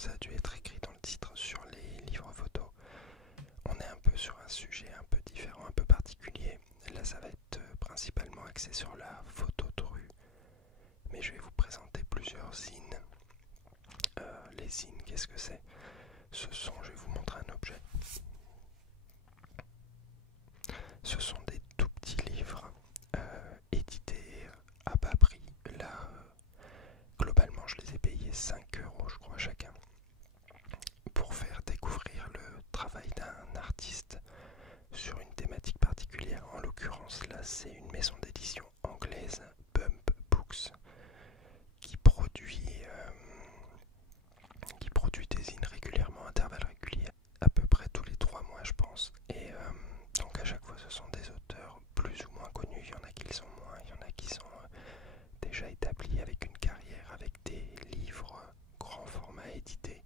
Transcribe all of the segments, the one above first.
ça a dû être écrit dans le titre, sur les livres photos. On est un peu sur un sujet un peu différent, un peu particulier. Là, ça va être principalement axé sur la photo de rue. Mais je vais vous présenter plusieurs zines. Les zines, qu'est-ce que c'est? Ce sont, je vais vous montrer un objet. Ce sont des tout petits livres édités à bas prix. Là, globalement, je les ai payés 5 € je crois chacun, pour faire découvrir le travail d'un artiste sur une thématique particulière. En l'occurrence, là, c'est une maison d'édition anglaise, Bump Books, qui produit des zines régulièrement, à intervalles réguliers, à peu près tous les 3 mois, je pense. Et donc à chaque fois, ce sont des auteurs plus ou moins connus. Il y en a qui le sont moins, il y en a qui sont déjà établis avec une carrière, avec des livres grand format édités.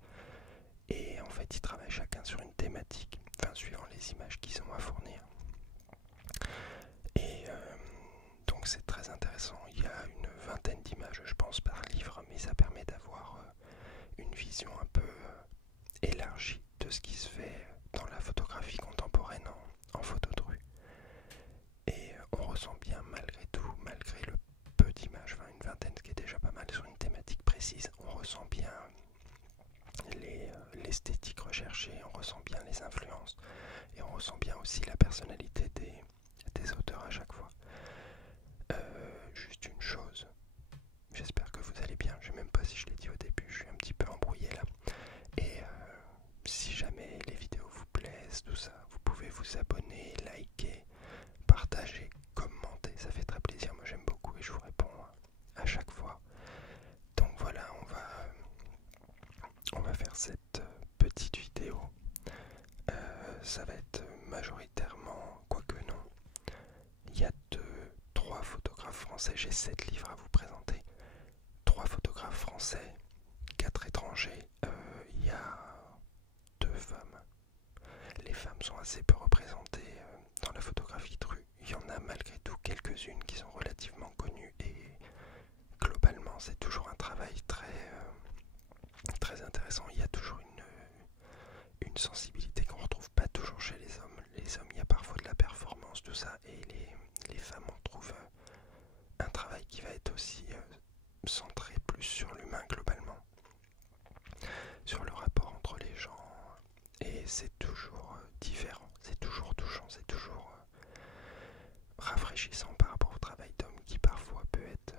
Et en fait, ils travaillent chacun sur une thématique, enfin suivant les images qu'ils ont à fournir. Et donc c'est très intéressant. Il y a une vingtaine d'images, je pense, par livre, mais ça permet d'avoir une vision un peu élargie de ce qui se fait dans la photographie contemporaine en photo de rue. Et on ressent bien malgré tout, malgré le peu d'images, enfin une vingtaine, ce qui est déjà pas mal sur une thématique précise, on ressent bien l'esthétique recherchée, on ressent bien les influences et on ressent bien aussi la personnalité des auteurs à chaque fois. Juste une chose, j'espère que vous allez bien, je ne sais même pas si je l'ai dit au début, je suis un petit peu embrouillé là. Et si jamais les vidéos vous plaisent, tout ça, vous pouvez vous abonner, liker, partager, commenter, ça fait très plaisir, moi j'aime beaucoup et je vous réponds à chaque fois. Donc voilà, on va faire cette petite vidéo. Ça va être majoritairement, quoique non, il y a 3 photographes français, j'ai 7 livres à vous présenter. 3 photographes français, 4 étrangers, il y a 2 femmes. Les femmes sont assez peu représentées dans la photographie de rue. Il y en a malgré tout quelques-unes qui sont relativement connues et globalement c'est toujours un travail très intéressant. Il y a toujours une sensibilité qu'on ne retrouve pas toujours chez les hommes. Les hommes, il y a parfois de la performance, tout ça, et les femmes, on trouve un travail qui va être aussi centré plus sur l'humain globalement, sur le rapport entre les gens, et c'est toujours différent, c'est toujours touchant, c'est toujours rafraîchissant par rapport au travail d'homme qui parfois peut être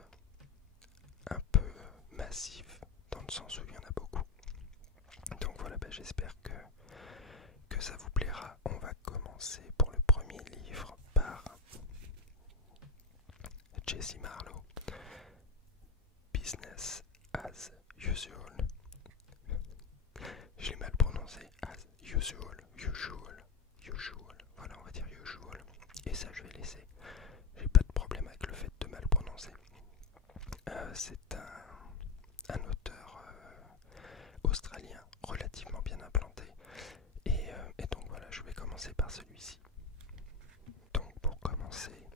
un peu massif, dans le sens où il y en a beaucoup. Donc voilà, j'espère que ça vous plaira. On va commencer pour le premier livre par Jessie Marlowe, Business as Usual. Je l'ai mal prononcé, as usual, voilà, on va dire usual, et ça je vais laisser, j'ai pas de problème avec le fait de mal prononcer. C'est un auteur australien relativement bien implanté, et donc voilà, je vais commencer par celui-ci. Donc pour commencer,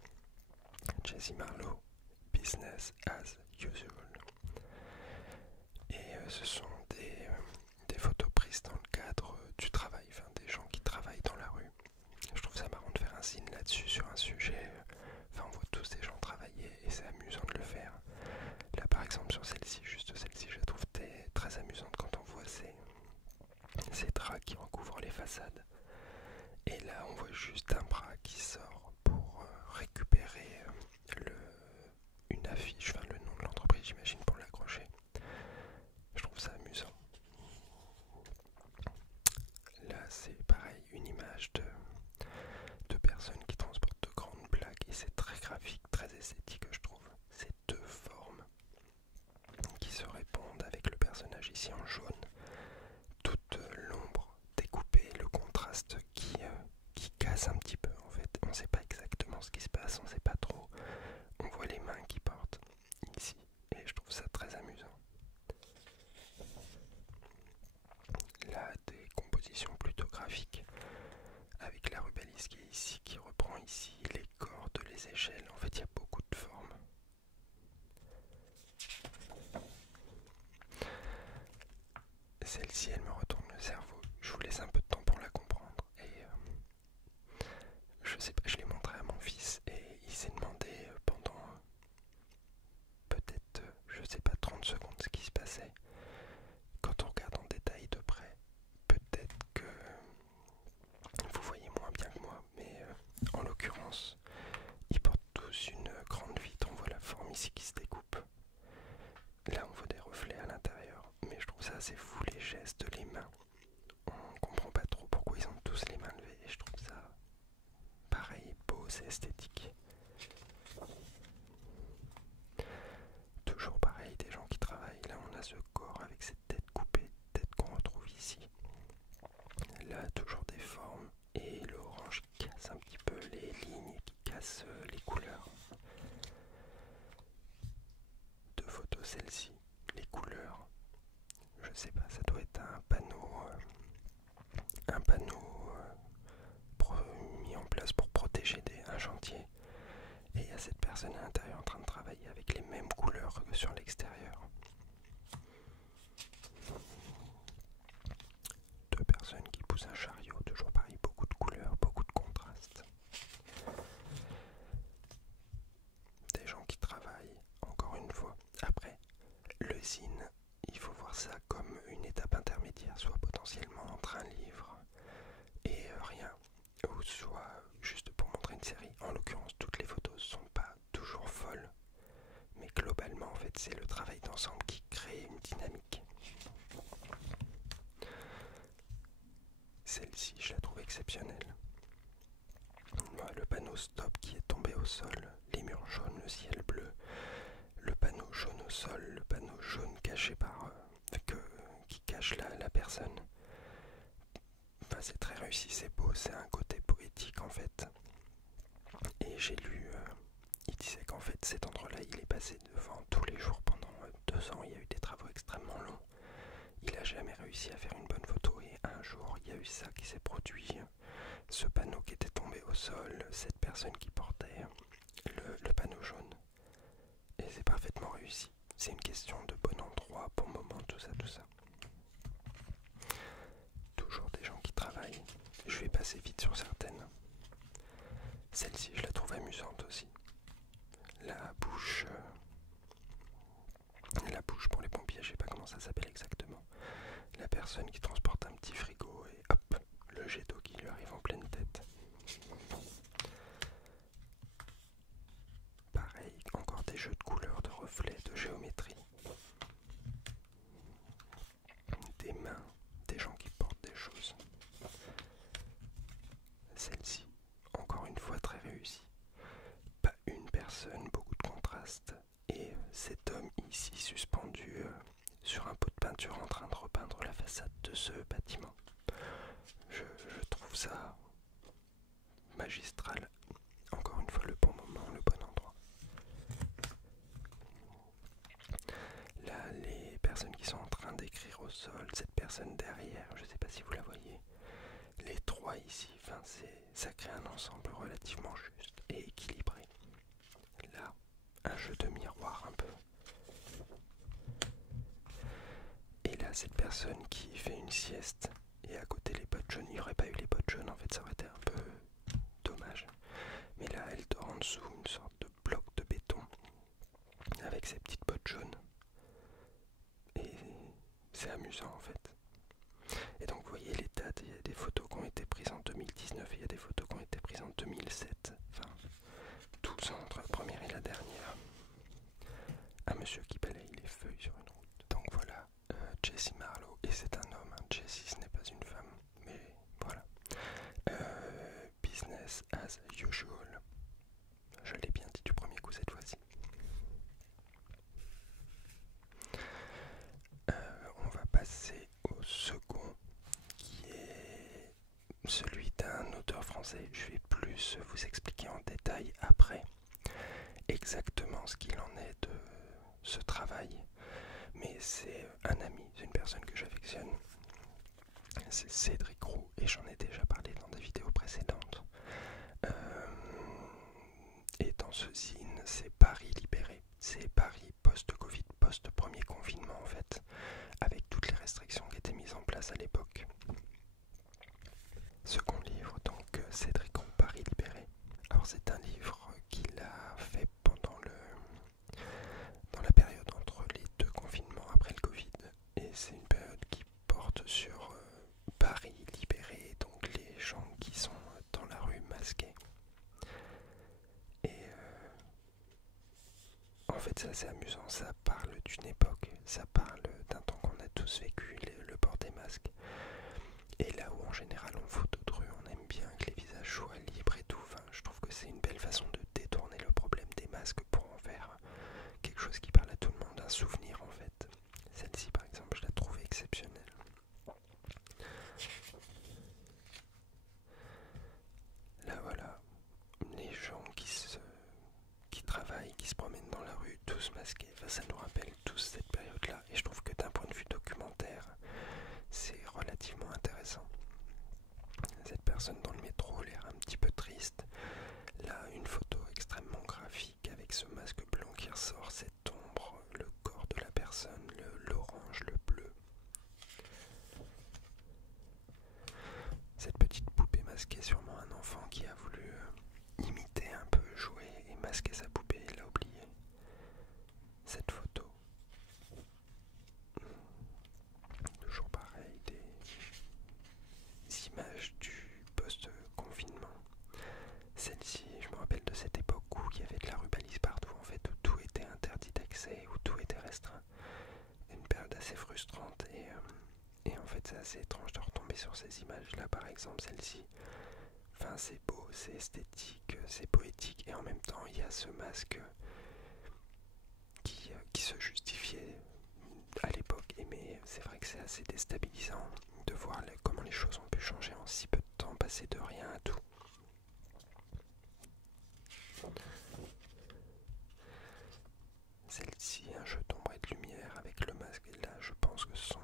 Jessie Marlowe, Business as Usual. Et ce sont des photos prises dans le cadre du travail, enfin des gens qui travaillent dans la rue. Je trouve ça marrant de faire un zine là-dessus, sur un sujet, enfin on voit tous des gens travailler et c'est amusant de le faire. Là par exemple sur celle-ci, juste celle-ci, je la trouve très amusante quand on voit ces draps qui recouvrent les façades. Et là on voit juste un bras qui sort pour récupérer une affiche, enfin le nom de l'entreprise j'imagine, pour l'accrocher. Je trouve ça amusant. Là c'est pareil, une image de personnes qui transportent de grandes plaques et c'est très graphique, très esthétique je trouve. Ces 2 formes qui se répondent avec le personnage ici en jaune, toute l'ombre découpée, le contraste qui casse un petit peu en fait. On ne sait pas exactement ce qui se passe, on ne sait pas trop. On voit les mains qui portent ici et je trouve ça très amusant. Là, des compositions plutôt graphiques avec la rubellise qui est ici, qui reprend ici les cordes, les échelles. En fait, il y a beaucoup de formes. celle-ci, elle me retourne le cerveau. Je vous laisse un peu de temps pour la comprendre. Et je sais pas, je l'ai montré à mon fils et il s'est demandé pendant peut-être, je sais pas, 30 secondes ce qui se passait. Quand on regarde en détail de près, peut-être que vous voyez moins bien que moi, mais en l'occurrence, ils portent tous une grande vitre. On voit la forme ici qui se découpe. Là, on voit des reflets à l'intérieur, mais je trouve ça assez fou, les gestes, les mains. On comprend pas trop pourquoi ils ont tous les mains levées, et je trouve ça pareil, beau, c'est esthétique. Toujours pareil, des gens qui travaillent. Là, on a ce corps avec cette tête coupée, tête qu'on retrouve ici. Là, toujours des formes, et l'orange qui casse un petit peu les lignes, qui casse les couleurs. Deux photos, celle-ci, les couleurs. Je sais pas, ça doit être un panneau mis en place pour protéger un chantier. Et il y a cette personne à l'intérieur en train de travailler avec les mêmes couleurs que sur l'extérieur. Deux personnes qui poussent un chariot, toujours pareil, beaucoup de couleurs, beaucoup de contrastes. Des gens qui travaillent, encore une fois. Après, le zine, il faut voir ça comme une étape intermédiaire, soit potentiellement entre un livre et rien, ou soit juste pour montrer une série. En l'occurrence, toutes les photos ne sont pas toujours folles, mais globalement, en fait, c'est le travail d'ensemble qui crée une dynamique. Celle-ci, je la trouve exceptionnelle. Le panneau stop qui est tombé au sol, les murs jaunes, le ciel bleu, le panneau jaune au sol, le panneau jaune caché qui cache la personne. Enfin, c'est très réussi, c'est beau, c'est un côté poétique en fait. Et j'ai lu, il disait qu'en fait cet endroit-là, il est passé devant tous les jours pendant 2 ans. Il y a eu des travaux extrêmement longs. Il n'a jamais réussi à faire une bonne photo et un jour, il y a eu ça qui s'est produit. Ce panneau qui était tombé au sol, cette personne qui portait le panneau jaune. Et c'est parfaitement réussi. C'est une question de bon endroit, bon moment, tout ça, tout ça. Toujours des gens qui travaillent. Je vais passer vite sur certaines. Celle-ci, je la trouve amusante aussi. La bouche pour les pompiers, je sais pas comment ça s'appelle exactement. La personne qui transporte un petit frigo et hop, le jet d'eau qui lui arrive en pleine tête. Pareil, encore des jeux de couleurs, de reflets, de géométrie. Des mains, des gens qui portent des choses. Celle-ci, encore une fois très réussie. Pas une personne, beaucoup de contrastes. Et cet homme ici suspendu sur un pot de peinture en train de repeindre la façade de ce bâtiment. Je trouve ça magistral. Encore une fois, le bon moment, le bon endroit. Là, les personnes qui sont en train d'écrire au sol, cette personne derrière, je ne sais pas si vous la voyez. Les trois ici, enfin, ça crée un ensemble relativement juste et équilibré. Là, un jeu de miroir un peu. Et là, cette personne qui fait une sieste et à côté les bottes jaunes, il n'y aurait pas eu les bottes jaunes, en fait ça aurait été un peu dommage. Mais là, elle dort en dessous, une sorte de bloc de béton avec ses petites bottes jaunes. Et c'est amusant en fait. Et donc vous voyez les dates, il y a des photos qui ont été prises en 2019 et il y a des photos qui ont été prises en 2007. Enfin, tout ça entre la première et la dernière. Un monsieur qui balaye les feuilles sur une route. Donc voilà, Jessie Marlowe, et c'est un homme, hein. Jessie ce n'est pas une femme, mais voilà. Business as usual. Je l'ai bien dit du premier coup cette fois-ci. On va passer au second, qui est celui d'un auteur français. Je vais plus vous expliquer en détail après exactement ce qu'il en est de ce travail. Mais c'est un ami, c'est une personne que j'affectionne. C'est Cédric Roux et j'en ai déjà parlé dans des vidéos précédentes. Et dans ce zine, c'est Paris libéré. C'est Paris post-Covid, post-premier confinement en fait, avec toutes les restrictions qui étaient mises en fait c'est assez amusant, ça parle d'une époque, ça parle d'un temps qu'on a tous vécu, le port des masques. Et là où en général en photo de rue on aime bien que les visages soient libres et tout, enfin, je trouve que c'est une belle façon de détourner le problème des masques pour en faire quelque chose qui parle à tout le monde, un souvenir en fait. Celle-ci par exemple je la trouve exceptionnelle. Là voilà, les gens qui travaillent, qui se promènent dans la rue, tous masqués, enfin, ça nous rappelle tous cette période-là. Et je trouve que d'un point de vue documentaire, c'est relativement intéressant. Cette personne dans le métro a l'air un petit peu triste. Là, une photo extrêmement graphique avec ce masque blanc qui ressort, cette ombre, le corps de la personne, l'orange, le bleu. Cette petite poupée masquée, sûrement un enfant qui a voulu imiter un peu, jouer et masquer sa poupée, il l'a oublié. Cette photo. Toujours pareil, des images du post-confinement. Celle-ci, je me rappelle de cette époque où il y avait de la rubalise partout, en fait, où tout était interdit d'accès, où tout était restreint. Une période assez frustrante et en fait c'est assez étrange de retomber sur ces images-là, par exemple celle-ci. Enfin c'est beau, c'est esthétique, c'est poétique et en même temps il y a ce masque qui se justifiait à l'époque, mais c'est vrai que c'est assez déstabilisant de voir comment les choses ont pu changer en si peu de temps, passer de rien à tout. Celle-ci, un jeu d'ombre et de lumière avec le masque, et là je pense que ce sont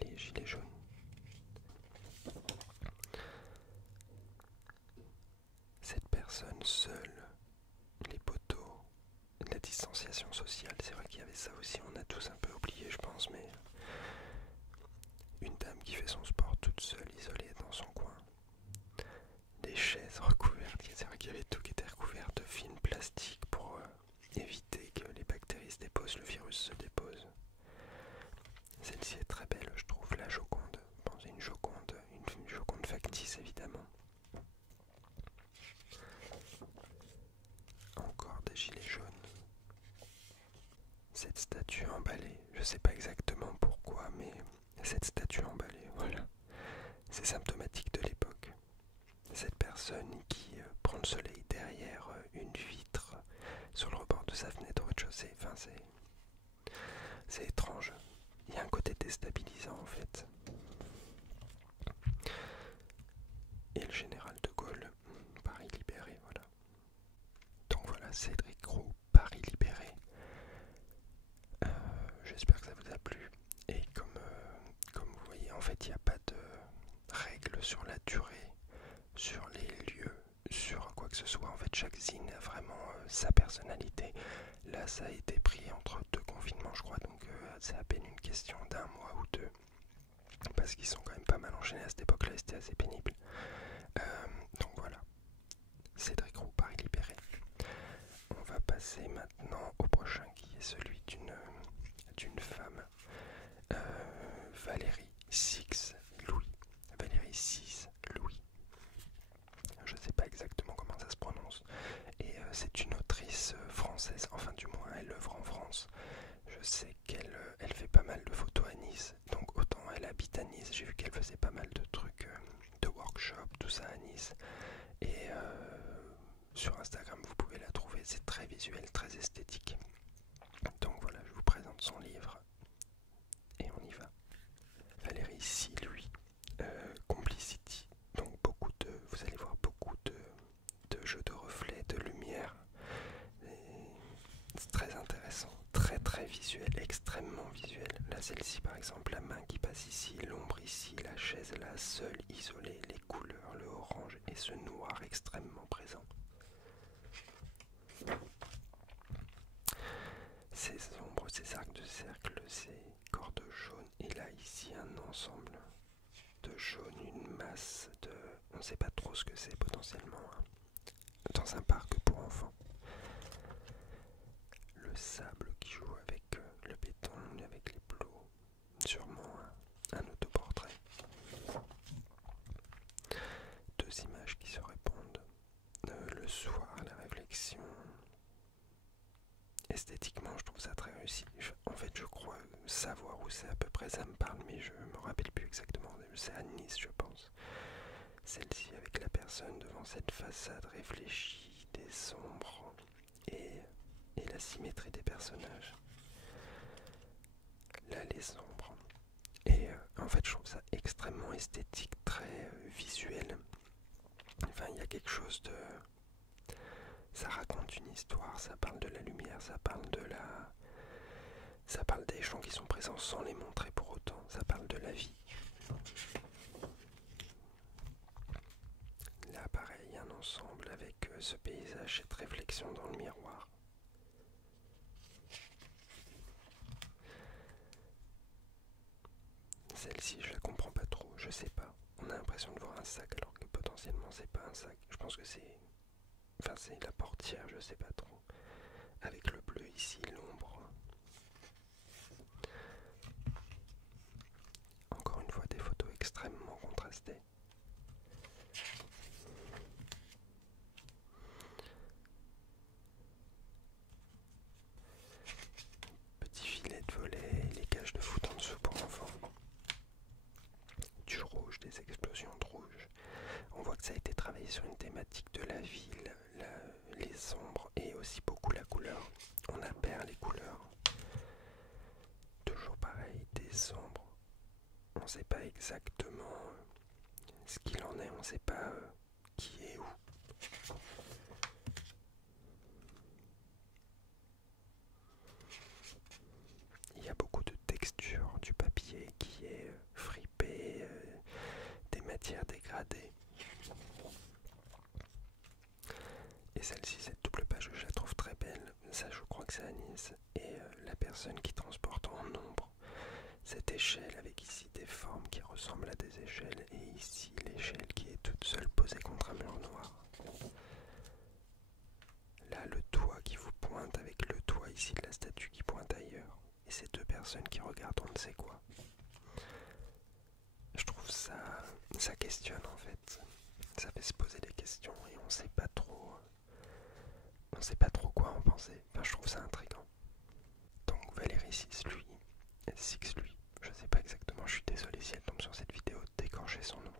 les gilets jaunes. Cette personne seule, les poteaux, la distanciation sociale, c'est vrai qu'il y avait ça aussi, on a tous un peu oublié je pense, mais une dame qui fait son sport toute seule, isolée dans son coin. Des chaises recouvertes, c'est vrai qu'il y avait tout qui était recouvert de films plastiques pour éviter que les bactéries se déposent, le virus se dépose. Celle-ci est très belle, je trouve, la Joconde. Bon, c'est une Joconde factice évidemment. Encore des gilets jaunes. Cette statue emballée, je sais pas exactement pourquoi, mais cette statue emballée, voilà. C'est symptomatique de l'époque. Cette personne qui prend le soleil derrière une vitre sur le rebord de sa fenêtre au rez-de-chaussée, enfin c'est étrange. Il y a un côté déstabilisant en fait. Et le général de Gaulle, Paris libéré, voilà. Donc voilà, Cédric Roux, Paris libéré. J'espère que ça vous a plu. Et comme vous voyez, en fait, il n'y a pas de règles sur la durée, sur les lieux, sur quoi que ce soit. En fait, chaque zine a vraiment sa personnalité. Là, ça a été pris entre deux confinements, je crois, donc c'est à peine une question d'un mois ou deux. Parce qu'ils sont quand même pas mal enchaînés à cette époque-là, c'était assez pénible. Donc voilà, Cédric Roux, Paris libéré. On va passer maintenant au prochain qui est celui d'une femme, Valérie Six Louis. Valérie 6 Louis. Je ne sais pas exactement comment ça se prononce. Et c'est une autrice française, enfin du moins elle œuvre en France. Je sais qu'elle fait pas mal de photos à Nice, donc autant elle habite à Nice, j'ai vu qu'elle faisait pas mal de trucs, de workshops, tout ça à Nice. Et sur Instagram vous pouvez la trouver, c'est très visuel, très esthétique. Donc voilà, je vous présente son livre et on y va. Valérie Si lui, Complicity. Donc vous allez voir beaucoup de jeux de reflets, de lumière. C'est très intéressant, très très visuel, extrêmement visuel. Là celle-ci par exemple, la main qui passe ici, l'ombre ici, la chaise là, seule, isolée, les couleurs, le orange et ce noir extrêmement présent. Ces ombres, ces arcs de cercle, ces cordes jaunes, et là ici un ensemble de jaune, une masse de... on ne sait pas trop ce que c'est potentiellement, hein, dans un parc pour enfants. Le sable qui joue avec le béton, avec les plots, sûrement un autoportrait. Deux images qui se répondent. Le soir, la réflexion. Et esthétiquement, je trouve ça très réussi. En fait, je crois savoir où c'est à peu près, ça me parle, mais je me rappelle plus exactement. C'est à Nice, je pense. Celle-ci avec la personne devant cette façade réfléchie, des ombres et, et la symétrie des personnages. Là, les ombres. Et en fait, je trouve ça extrêmement esthétique, très visuel. Enfin, il y a quelque chose de... Ça raconte une histoire, ça parle de la lumière, ça parle de la... Ça parle des gens qui sont présents sans les montrer pour autant, ça parle de la vie. Là, pareil, un ensemble avec ce paysage, cette réflexion dans le miroir. Celle-ci, je la comprends pas trop, je sais pas. On a l'impression de voir un sac alors que potentiellement c'est pas un sac. Je pense que c'est... Enfin, c'est la portière, je sais pas trop. Avec le bleu ici, l'ombre. Encore une fois, des photos extrêmement contrastées. Petit filet de volet, les cages de foot en dessous pour enfants. Du rouge, des explosions de rouge. On voit que ça a été travaillé sur une thématique de la ville, les ombres et aussi beaucoup la couleur. On appaire les couleurs. Toujours pareil, des ombres. On ne sait pas exactement ce qu'il en est, on ne sait pas qui est où. Il y a beaucoup de texture du papier qui est fripé, des matières dégradées. Et celle-ci, cette double page, je la trouve très belle. Ça, je crois que c'est à Nice. Et la personne qui transporte en ombre cette échelle avec ici des formes qui ressemblent à des échelles. Et ici, l'échelle qui est toute seule posée contre un mur noir. Là, le doigt qui vous pointe avec le doigt ici de la statue qui pointe ailleurs. Et ces deux personnes qui regardent on ne sait quoi. Je trouve ça questionne en fait. Ça fait se poser des questions et on sait pas trop. On sait pas trop quoi en penser. Enfin, je trouve ça intriguant. Donc Valérie Six, lui, je sais pas exactement, je suis désolé si elle tombe sur cette vidéo d'écorcher son nom.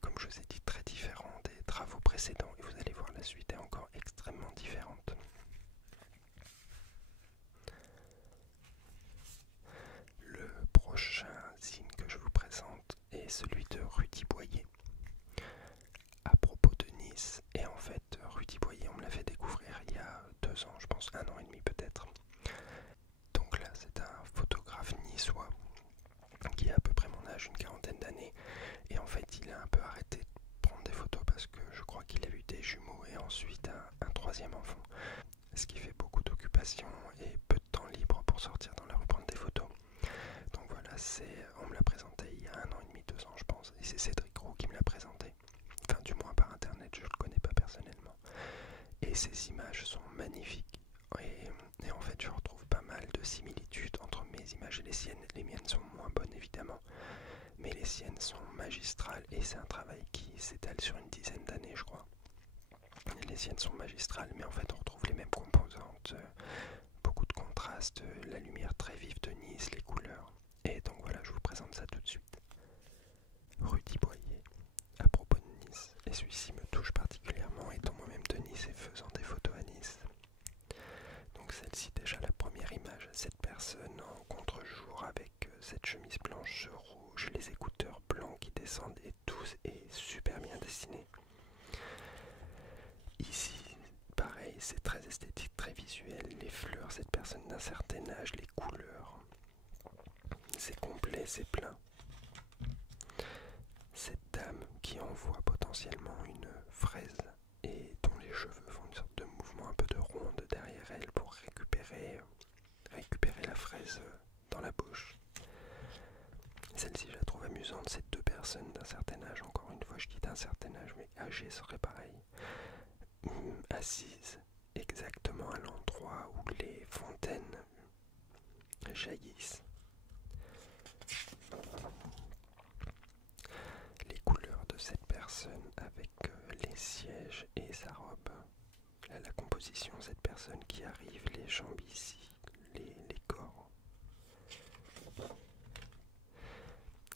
Comme je vous ai dit, très différent des travaux précédents et vous allez voir la suite est encore extrêmement différente. Le prochain signe que je vous présente est celui de Rudy Boyer. À propos de Nice, et en fait Rudy Boyer on me l'a fait découvrir il y a 2 ans, je pense 1 an et demi peut-être. Donc là c'est un photographe niçois qui a à peu près mon âge, une quarantaine d'années, et en fait il a un peu arrêté de prendre des photos parce que je crois qu'il a eu des jumeaux et ensuite un troisième enfant, ce qui fait beaucoup d'occupations et peu de temps libre pour sortir dans la rue prendre des photos. Donc voilà, on me l'a présenté il y a 1 an et demi, 2 ans je pense, et c'est Cédric Roux qui me l'a présenté, enfin du moins par internet, je ne le connais pas personnellement. Et ces images sont magnifiques. Et en fait, je retrouve pas mal de similitudes entre mes images et les siennes. Les miennes sont moins bonnes évidemment, mais les siennes sont magistrales et c'est un travail qui s'étale sur une dizaine d'années, je crois. Et les siennes sont magistrales, mais en fait, on retrouve les mêmes composantes, beaucoup de contrastes, la lumière très vive de Nice, les couleurs. Et donc voilà, je vous présente ça tout de suite. Rudy Boyer. À propos de Nice, et celui-ci me touche particulièrement étant moi-même de Nice et faisant des photos à Nice. Donc celle-ci déjà la première image, cette personne en contre-jour avec cette chemise blanche rouge, les écouteurs blancs qui descendent et tout est super bien dessiné. Ici, pareil, c'est très esthétique, très visuel, les fleurs, cette personne d'un certain âge, les couleurs, c'est complet, c'est plein. Cette dame qui envoie potentiellement une fraise et dont les cheveux font une sorte de mouvement un peu de ronde derrière elle pour récupérer la fraise dans la bouche. Celle-ci je la trouve amusante, ces deux personnes d'un certain âge, encore une fois je dis d'un certain âge mais âgé serait pareil, assises exactement à l'endroit où les fontaines jaillissent. Les couleurs de cette personne avec les sièges et sa robe, Là, la composition, cette personne qui arrive, les jambes ici, les corps.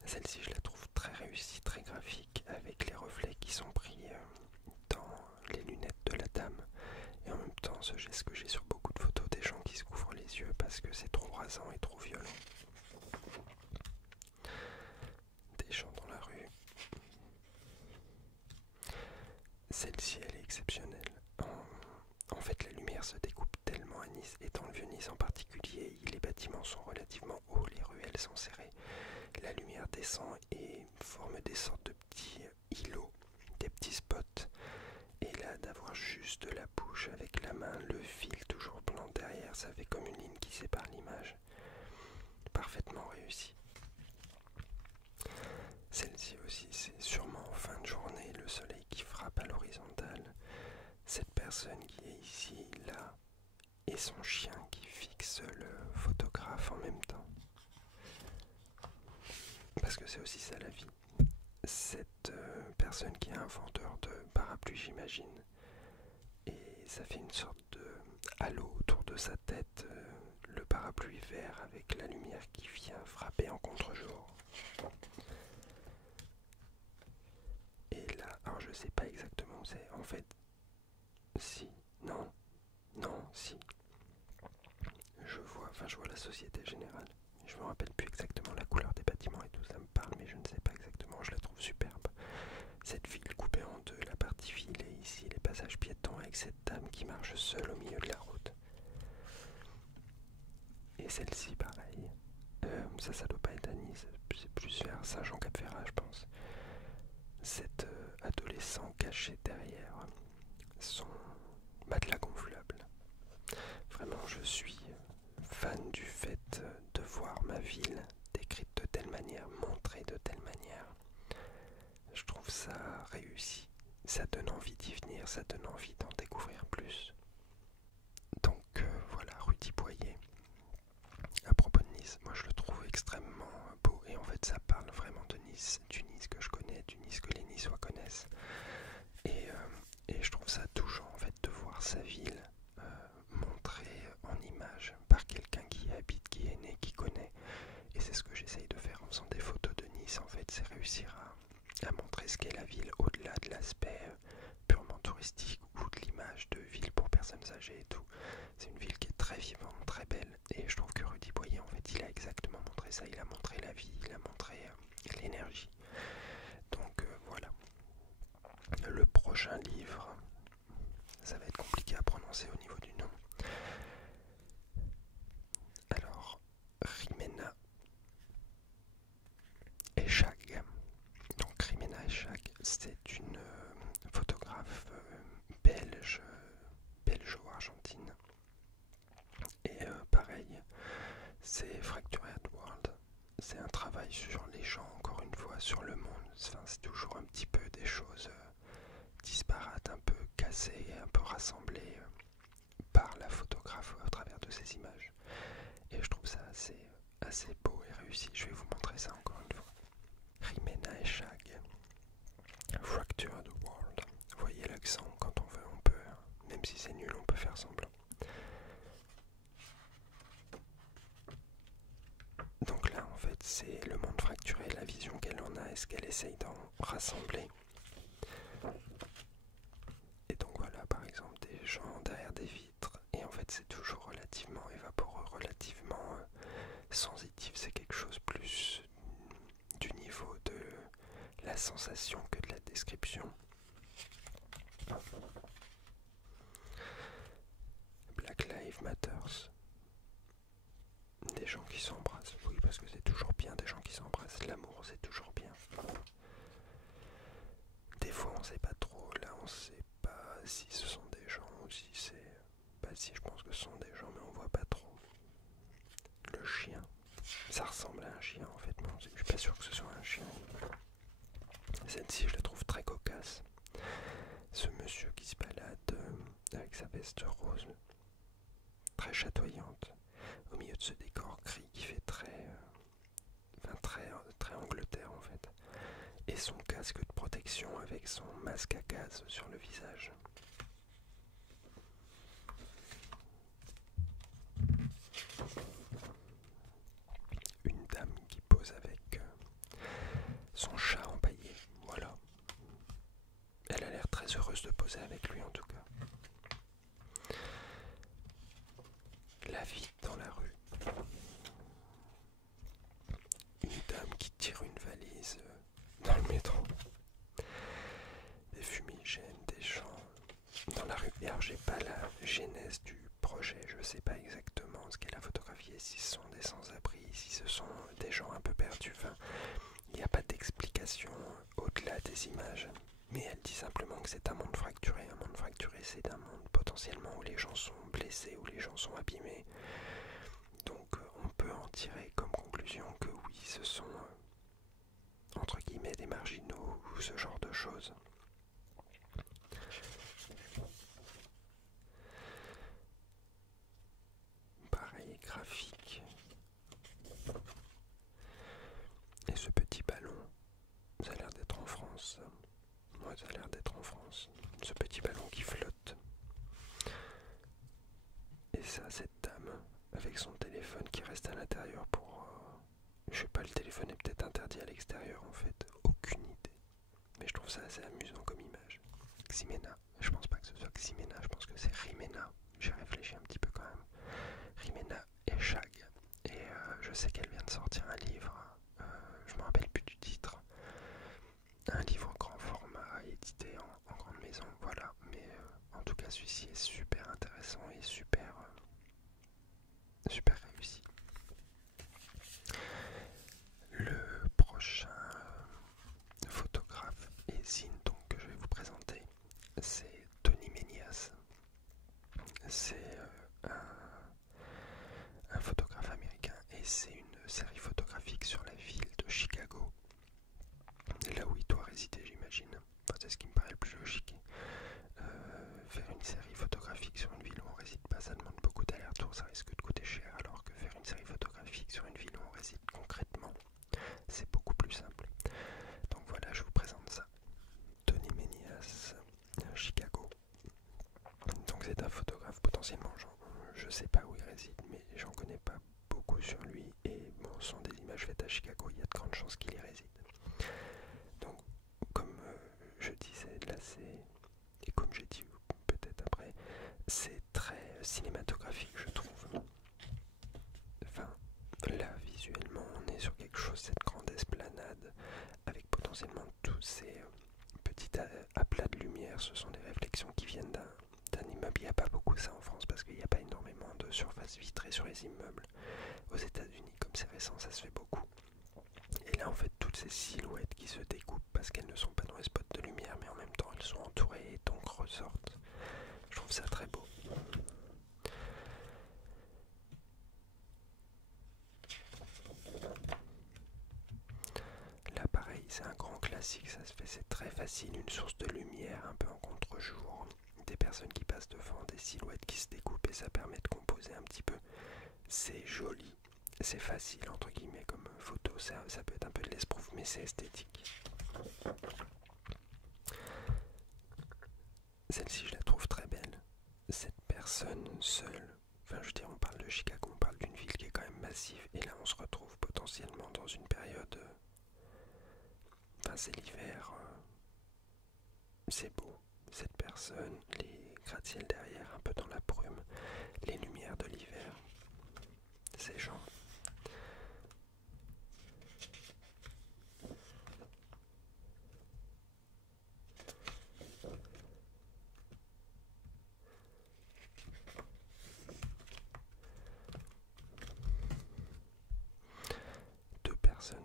Celle-ci, je la trouve très réussie, très graphique, avec les reflets qui sont pris dans les lunettes de la dame. Et en même temps, ce geste que j'ai sur beaucoup de photos des gens qui se couvrent les yeux parce que c'est trop rasant et trop violent. Des gens dans la rue. Celle-ci, elle est exceptionnelle. En fait, la lumière se découpe tellement à Nice, et dans le Vieux-Nice en particulier, les bâtiments sont relativement hauts, les ruelles sont serrées. La lumière descend et forme des sortes de petits îlots, des petits spots. Et là, d'avoir juste la bouche avec la main, le fil toujours blanc derrière, ça fait comme une ligne qui sépare l'image. Parfaitement réussi. Celle-ci aussi, c'est sûrement en fin de journée, le soleil qui frappe à l'horizontale. Cette personne qui est ici, là, et son chien qui fixe le photographe en même temps. Parce que c'est aussi ça la vie. Cette personne qui est un vendeur de parapluies, j'imagine, et ça fait une sorte de halo autour de sa tête, le parapluie vert avec la lumière qui vient frapper en contre-jour. Et là, alors je sais pas exactement où c'est, en fait, si, non, si, je vois la Société Générale. Je me rappelle plus exactement la couleur des bâtiments et tout, ça me parle, mais je ne sais pas exactement, je la trouve superbe. Cette ville coupée en deux, la partie ville et ici les passages piétons avec cette dame qui marche seule au milieu de la route. Et celle-ci pareil, ça doit pas être à Nice, c'est plus vers Saint-Jean-Cap-Ferrat je pense. Cet adolescent caché derrière son matelas gonflable. Vraiment, je suis fan du fait de voir ma ville décrite de telle manière, montrée de telle manière. Je trouve ça réussi. Ça donne envie d'y venir, ça donne envie d'en découvrir plus. Donc voilà, Rudy Boyer. À propos de Nice, moi je le trouve extrêmement beau et en fait ça parle vraiment de Nice, du Nice que je connais, du Nice que les Niçois connaissent. Et je trouve ça touchant en fait de voir sa ville montrée en image par quelqu'un qui y habite, qui est né, qui connaît. Et c'est ce que j'essaye de faire en faisant des photos de Nice en fait, c'est réussir à montrer ce qu'est la ville au-delà de l'aspect purement touristique ou de l'image de ville pour personnes âgées et tout. C'est une ville qui est très vivante, très belle, et je trouve que Rudy Boyer en fait il a exactement montré ça, il a montré la vie, il a montré l'énergie. Donc voilà. Le prochain livre, ça va être compliqué à prononcer au niveau du nom. Alors, Rimena Eshag. Donc Rimena Eshag, c'est une photographe belge-argentine. Et pareil, c'est Fractured World. C'est un travail sur les gens, encore une fois, sur le monde. Enfin, c'est toujours un petit peu des choses disparates, un peu cassées, un peu rassemblées par la photographe au travers de ces images. Et je trouve ça assez beau et réussi. Je vais vous montrer ça encore une fois. Rimena Eshag, Fractured World. Vous voyez l'accent, quand on veut, on peut, même si c'est nul, on peut faire semblant. Donc là, en fait, c'est le monde fracturé, la vision qu'elle en a et ce qu'elle essaye d'en rassembler. Et donc voilà, par exemple, des gens derrière des vitres. Et en fait, c'est toujours relativement évaporeux, relativement sensitif. C'est quelque chose plus du niveau de la sensation que de la description. Black Lives Matters. Des gens qui s'embrassent. Oui, parce que c'est toujours bien des gens qui s'embrassent. L'amour, c'est toujours bien. Des fois, on sait pas trop. Là, on sait pas si ce sont des gens ou si c'est... Bah si, je pense que ce sont des gens, mais on voit pas trop. Le chien. Ça ressemble à un chien, en fait. Mais je suis pas sûr que ce soit un chien. Celle-ci, je la trouve très cocasse. Ce monsieur qui se balade avec sa veste rose, très chatoyante, au milieu de ce décor gris qui fait très Angleterre en fait, et son casque de protection avec son masque à gaz sur le visage. heureuse de poser avec lui en tout cas. La vie dans la rue. Une dame qui tire une valise dans le métro. Des fumigènes, des gens dans la rue. Alors j'ai pas la genèse du projet, je sais pas exactement ce qu'elle a photographié, si ce sont des sans-abri, si ce sont des gens un peu perdus. Enfin, il n'y a pas d'explication au-delà des images. Mais elle dit simplement que c'est un monde fracturé. Un monde fracturé, c'est un monde potentiellement où les gens sont blessés, où les gens sont abîmés. Donc on peut en tirer comme conclusion que oui, ce sont entre guillemets des marginaux ou ce genre de choses. Pareil, graphique. Et ce petit ballon, ça a l'air d'être en France. Moi, ça a l'air d'être en France. Ce petit ballon qui flotte. Et ça, cette dame, avec son téléphone qui reste à l'intérieur pour... je sais pas, le téléphone est peut-être interdit à l'extérieur en fait. Aucune idée. Mais je trouve ça assez amusant comme image. Ximena. Je pense pas que ce soit Ximena, je pense que c'est Rimena. J'ai réfléchi un petit peu quand même. Rimena et Shag. Et je sais qu'elle vient de sortir un livre. Je me rappelle plus du titre. Un livre grand format édité en grande maison, voilà. Mais en tout cas, celui-ci est super intéressant et super réussi. Le prochain photographe et zine donc, que je vais vous présenter, c'est Tony Ménias. C'est un photographe américain et c'est une série photographique sur la ville de Chicago. Là où il doit résider, j'imagine. Enfin, c'est ce qui me paraît le plus logique. Faire une série photographique sur une ville où on réside pas, ça demande beaucoup d'allers-retours, ça risque de coûter cher, alors que faire une série photographique sur une ville où on réside concrètement, c'est beaucoup plus simple. Donc voilà, je vous présente ça. Tony Ménias, Chicago. Donc c'est un photographe potentiellement, je sais pas où il réside, mais j'en connais pas beaucoup sur lui, et bon, ce sont des images faites à Chicago, il y a de grandes chances qu'il y réside. Donc, comme je disais, là c'est, et comme j'ai dit peut-être après, c'est très cinématographique, je trouve. Enfin, là visuellement, on est sur quelque chose, cette grande esplanade, avec potentiellement tous ces petits aplats de lumière. Ce sont des réflexions qui viennent d'un immeuble. Il n'y a pas beaucoup ça en France parce qu'il n'y a pas énormément de surface vitrée sur les immeubles. Aux États-Unis, comme c'est récent, ça se fait beaucoup. Et là, en fait, toutes ces silhouettes qui se découpent parce qu'elles ne sont pas dans les spots de lumière, mais en même temps, elles sont entourées et donc ressortent. Je trouve ça très beau. Là, pareil, c'est un grand classique, ça se fait, c'est très facile. Une source de lumière un peu en contre-jour. Des personnes qui passent devant, des silhouettes qui se découpent et ça permet de composer un petit peu. C'est joli. C'est facile entre guillemets comme photo, ça peut être un peu de l'esbrouf mais c'est esthétique. Celle-ci je la trouve très belle. Cette personne seule, enfin je veux dire on parle de Chicago, on parle d'une ville qui est quand même massive et là on se retrouve potentiellement dans une période, enfin c'est l'hiver, c'est beau. Cette personne, les gratte-ciel derrière un peu dans la brume, les lumières de l'hiver, ces gens.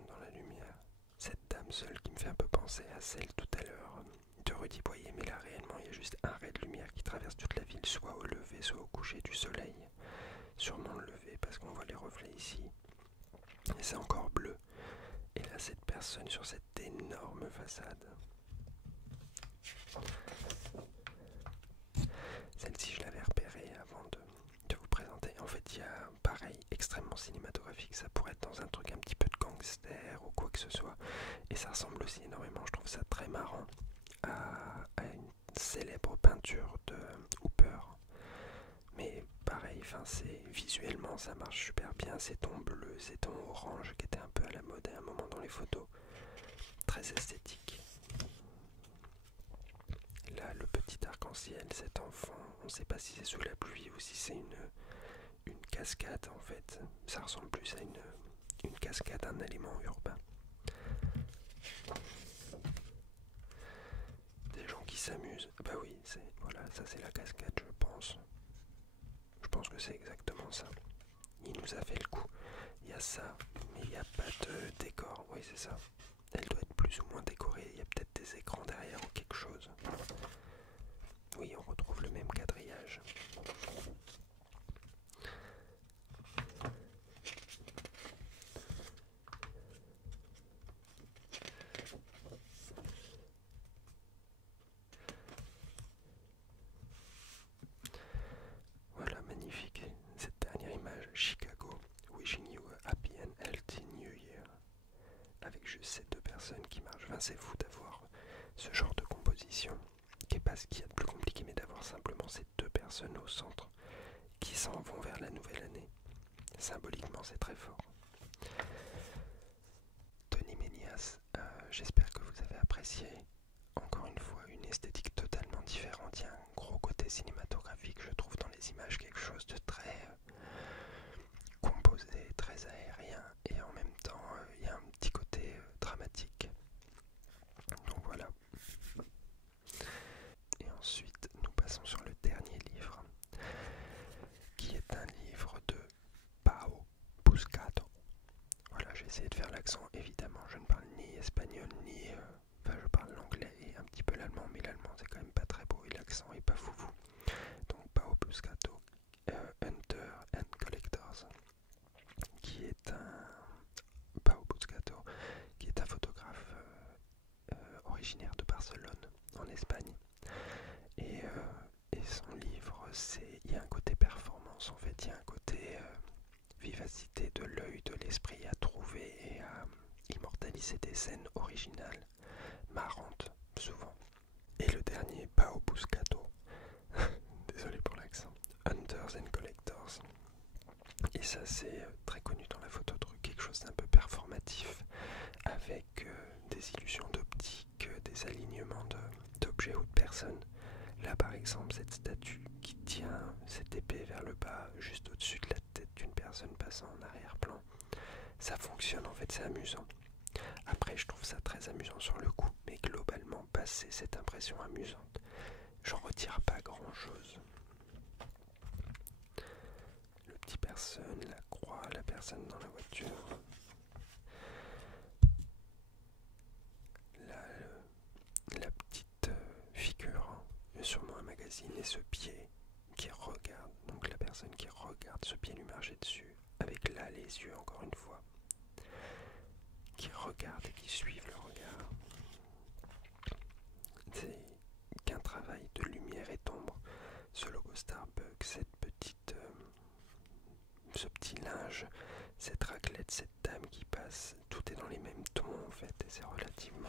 Dans la lumière, cette dame seule qui me fait un peu penser à celle tout à l'heure de Rudy Boyer, mais là réellement il y a juste un ray de lumière qui traverse toute la ville, soit au lever soit au coucher du soleil, sûrement le lever parce qu'on voit les reflets ici et c'est encore bleu. Et là cette personne sur cette énorme façade, celle-ci je l'avais repérée avant de vous présenter. En fait il y a pareil, extrêmement cinématographique, ça pourrait être dans un truc un petit peu de gangster ou quoi que ce soit, et ça ressemble aussi énormément, je trouve ça très marrant, à une célèbre peinture de Hooper. Mais pareil, c'est visuellement ça marche super bien, ces tons bleus, ces tons orange qui étaient un peu à la mode à un moment dans les photos, très esthétique. Là le petit petit arc-en-ciel, cet enfant, on ne sait pas si c'est sous la pluie ou si c'est une cascade en fait. Ça ressemble plus à une cascade, un élément urbain. Des gens qui s'amusent. Bah oui, voilà, ça c'est la cascade, je pense. Je pense que c'est exactement ça. Il nous a fait le coup. Il y a ça, mais il n'y a pas de décor. Oui, c'est ça. Elle doit être plus ou moins décorée. Il y a peut-être des écrans derrière ou quelque chose. Oui, on retrouve le même quadrillage. Voilà, magnifique. Cette dernière image, Chicago, wishing you a happy and healthy new year. Avec juste ces deux personnes qui marchent. Enfin, c'est fou d'avoir ce genre de composition, qui est pas ce qu'il y a de plus compliqué, mais d'avoir simplement ces deux personnes au centre qui s'en vont vers la nouvelle année. Symboliquement, c'est très fort. Tony Ménias, j'espère que vous avez apprécié. Encore une fois, une esthétique totalement différente. Il y a un gros côté cinématographique, je trouve, dans les images, quelque chose de très composé, très aérien, et en même temps, il y a un petit côté dramatique. Donc voilà. Et ensuite, nous passons sur le dernier livre, qui est un livre de Pau Buscato. Voilà, j'ai essayé de faire l'accent, évidemment, je ne parle ni espagnol, ni... Enfin, je parle l'anglais et un petit peu l'allemand, mais l'allemand c'est quand même pas très beau et l'accent est pas foufou. Donc Pau Buscato, Hunter and Collectors, qui est un... Pau Buscato, qui est un photographe originaire de Barcelone, en Espagne. Et son livre, il y a un côté performance, en fait, il y a un côté vivacité de l'œil, de l'esprit à trouver et à immortaliser des scènes originales, marrantes, souvent. Et le dernier, Pau Buscato, désolé pour l'accent, Hunters and Collectors. Et ça, c'est très connu dans la photo de rue, quelque chose d'un peu performatif, avec des illusions d'optique, des alignements d'objets ou de personnes. Là, par exemple, cette statue qui tient cette épée vers le bas, juste au-dessus de la tête d'une personne passant en arrière-plan, ça fonctionne en fait, c'est amusant. Après, je trouve ça très amusant sur le coup, mais globalement, passer cette impression amusante, j'en retire pas grand-chose. Le petit personne, la croix, la personne dans la voiture. La petite figure, sûrement un magazine, et ce pied qui regarde, donc la personne qui regarde ce pied lui marcher dessus, avec là les yeux encore une fois, qui regardent et qui suivent le regard. C'est qu'un travail de lumière et d'ombre. Ce logo Starbucks, ce petit linge, cette raclette, cette dame qui passe, tout est dans les mêmes tons en fait, et c'est relativement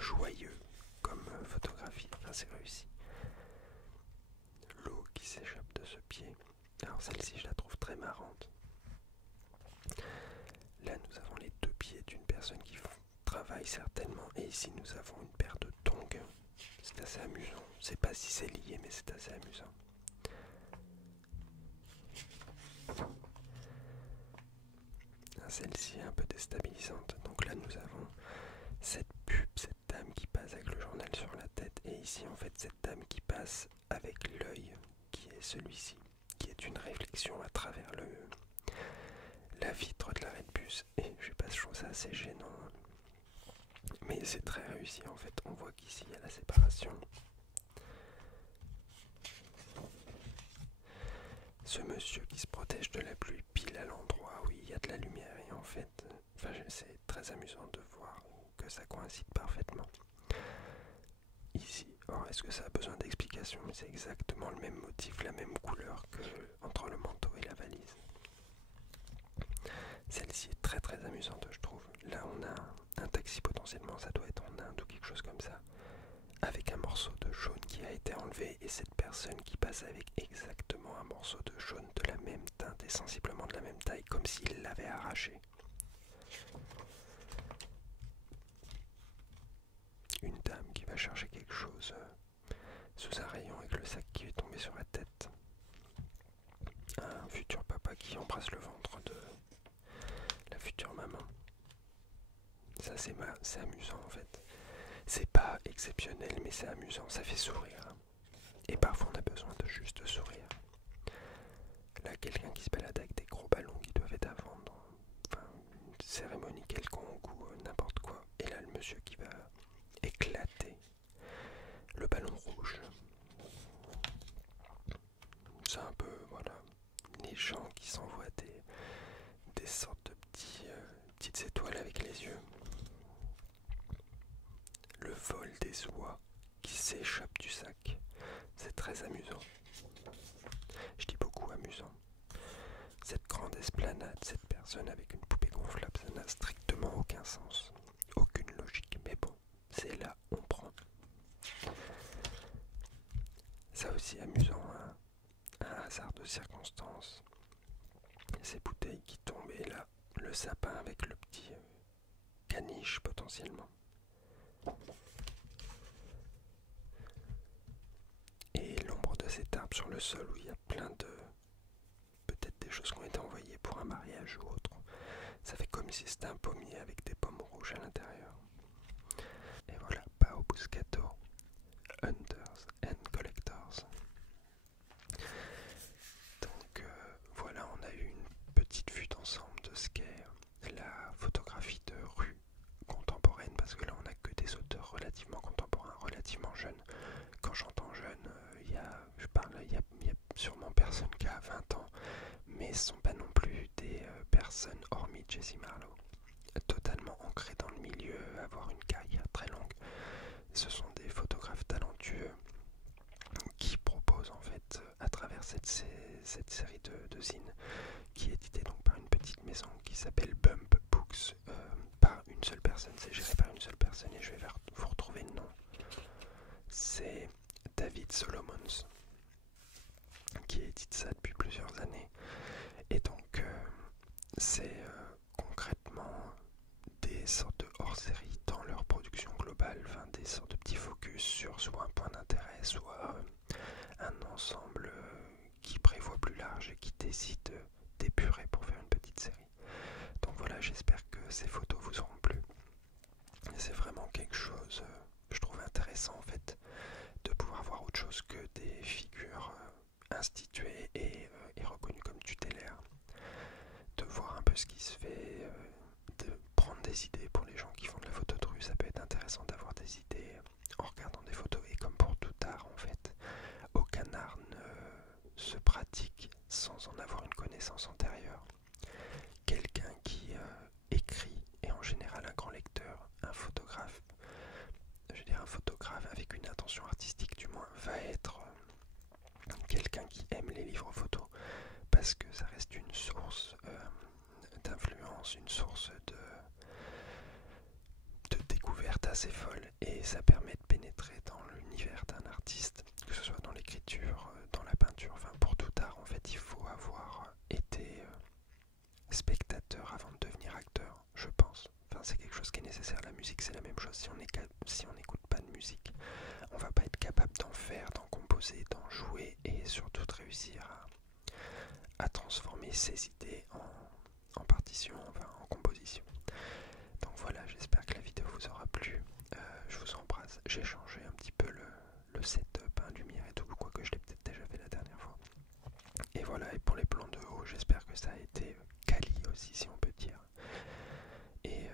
joyeux comme photographie, enfin c'est réussi. L'eau qui s'échappe de ce pied, alors celle-ci je la trouve très marrante. Là nous avons les deux pieds d'une personne qui travaille certainement, et ici nous avons une paire de tongs. C'est assez amusant, je sais pas si c'est lié mais c'est assez amusant. Celle-ci est un peu déstabilisante, donc là nous avons cette pub, cette dame qui passe avec le journal sur la tête, et ici en fait cette dame qui passe avec l'œil qui est celui-ci, qui est une réflexion à travers la vitre de l'arrêt de bus, et je sais pas, je trouve ça assez gênant, mais c'est très réussi en fait. On voit qu'ici il y a la séparation. Ce monsieur qui se protège de la pluie pile à l'endroit où il y a de la lumière, et en fait, c'est très amusant de voir que ça coïncide parfaitement. Ici, or est-ce que ça a besoin d'explication? Mais c'est exactement le même motif, la même couleur que entre le manteau et la valise. Celle-ci est très très amusante, je trouve. Là on a un taxi, potentiellement ça doit être en Inde ou quelque chose comme ça, avec un morceau de jaune qui a été enlevé, et cette personne qui passe avec exactement un morceau de jaune de la même teinte et sensiblement de la même taille, comme s'il l'avait arraché. Une dame qui va chercher quelque chose sous un rayon avec le sac qui est tombé sur la tête. Un futur papa qui embrasse le ventre de la future maman. Ça c'est amusant en fait. C'est pas exceptionnel mais c'est amusant, ça fait sourire. Et parfois on a besoin de juste sourire. Là quelqu'un qui se balade avec des gros ballons qui doivent être à vendre. Enfin, une cérémonie quelconque ou n'importe quoi. Et là le monsieur qui va éclater le ballon rouge. C'est un peu, voilà, les gens qui s'envoient des sortes de petites étoiles avec les yeux. Le vol des oies qui s'échappent du sac. C'est très amusant. Je dis beaucoup amusant. Cette grande esplanade, cette personne avec une poupée gonflable, ça n'a strictement aucun sens. Aucune logique. Mais bon, c'est là, on prend. Ça aussi amusant, hein. Un hasard de circonstances. Ces bouteilles qui tombent et là, le sapin avec le petit caniche potentiellement. Et l'ombre de cet arbre sur le sol où il y a plein de... peut-être des choses qui ont été envoyées pour un mariage ou autre. Ça fait comme si c'était un pommier avec des pommes rouges à l'intérieur. Et voilà, Pao Buscato, Hunters and Collectors. Donc voilà, on a eu une petite vue d'ensemble de ce qu'est la photographie de rue contemporaine, parce que là on n'a que des auteurs relativement contemporains, relativement jeunes. Quand j'entends jeune, il y a sûrement personne qui a 20 ans, mais ce ne sont pas non plus des personnes, hormis Jessie Marlowe, totalement ancrées dans le milieu, avoir une carrière très longue. Ce sont des photographes talentueux qui proposent en fait à travers cette série de zines qui est éditée donc par une petite maison qui s'appelle Bump Books, par une seule personne, c'est géré par une seule personne et je vais vous retrouver le nom. C'est David Solomons qui édite ça depuis plusieurs années et donc c'est concrètement des sortes de hors-série dans leur production globale, enfin des sortes de petits focus sur soit un point d'intérêt, soit un ensemble qui prévoit plus large et qui décide d'épurer pour faire une petite série. Donc voilà, j'espère que ces photos vous auront plu. C'est vraiment quelque chose, je trouve intéressant en fait, de pouvoir voir autre chose que des figures instituées et reconnues comme tutélaires. De voir un peu ce qui se fait, de prendre des idées pour les gens qui font de la photo de rue. Ça peut être intéressant d'avoir des idées en regardant des photos. Et comme pour tout art en fait, aucun art ne se pratique sans en avoir une connaissance antérieure. Quelqu'un qui écrit est en général un grand lecteur, un photographe, je veux dire un photographe avec une intention artistique du moins, va être quelqu'un qui aime les livres photos parce que ça reste une source d'influence, une source de découverte assez folle et ça permet de pénétrer dans l'univers d'un artiste, que ce soit dans l'écriture, dans la peinture, enfin pour tout art en fait il faut avoir été spectateur avant de devenir acteur, je pense. Enfin c'est quelque chose qui est nécessaire, la musique c'est la même chose, si on n'écoute pas de musique, on va pas être capable d'en faire, d'en composer, d'en jouer et surtout de réussir à transformer ses idées en partition, enfin en composition. Donc voilà, j'espère que la vidéo vous aura plu. Je vous embrasse. J'ai changé un petit peu le setup, hein, lumière et tout, quoique je l'ai peut-être déjà fait la dernière fois. Et voilà, et pour les plans de haut, j'espère que ça a été quali aussi, si on peut dire. Et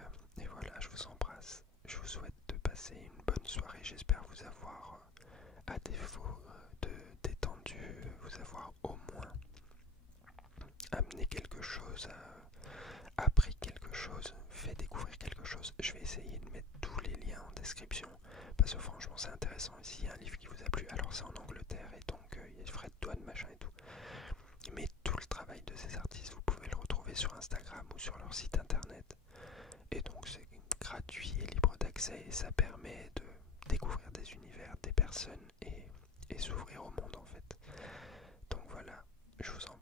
voilà, je vous embrasse. Je vous souhaite de passer une bonne soirée. J'espère vous avoir, à défaut de détendu, vous avoir au moins amené quelque chose, appris quelque chose, fait découvrir quelque chose. Je vais essayer de mettre tous les liens en description parce que franchement c'est intéressant. Et s'il y a un livre qui vous a plu, alors c'est en Angleterre et donc il y a des frais de douane machin et tout, mais tout le travail de ces artistes vous pouvez le retrouver sur Instagram ou sur leur site internet et donc c'est gratuit et libre d'accès et ça permet de découvrir des univers, des personnes et s'ouvrir au monde en fait. Donc voilà, je vous embrasse.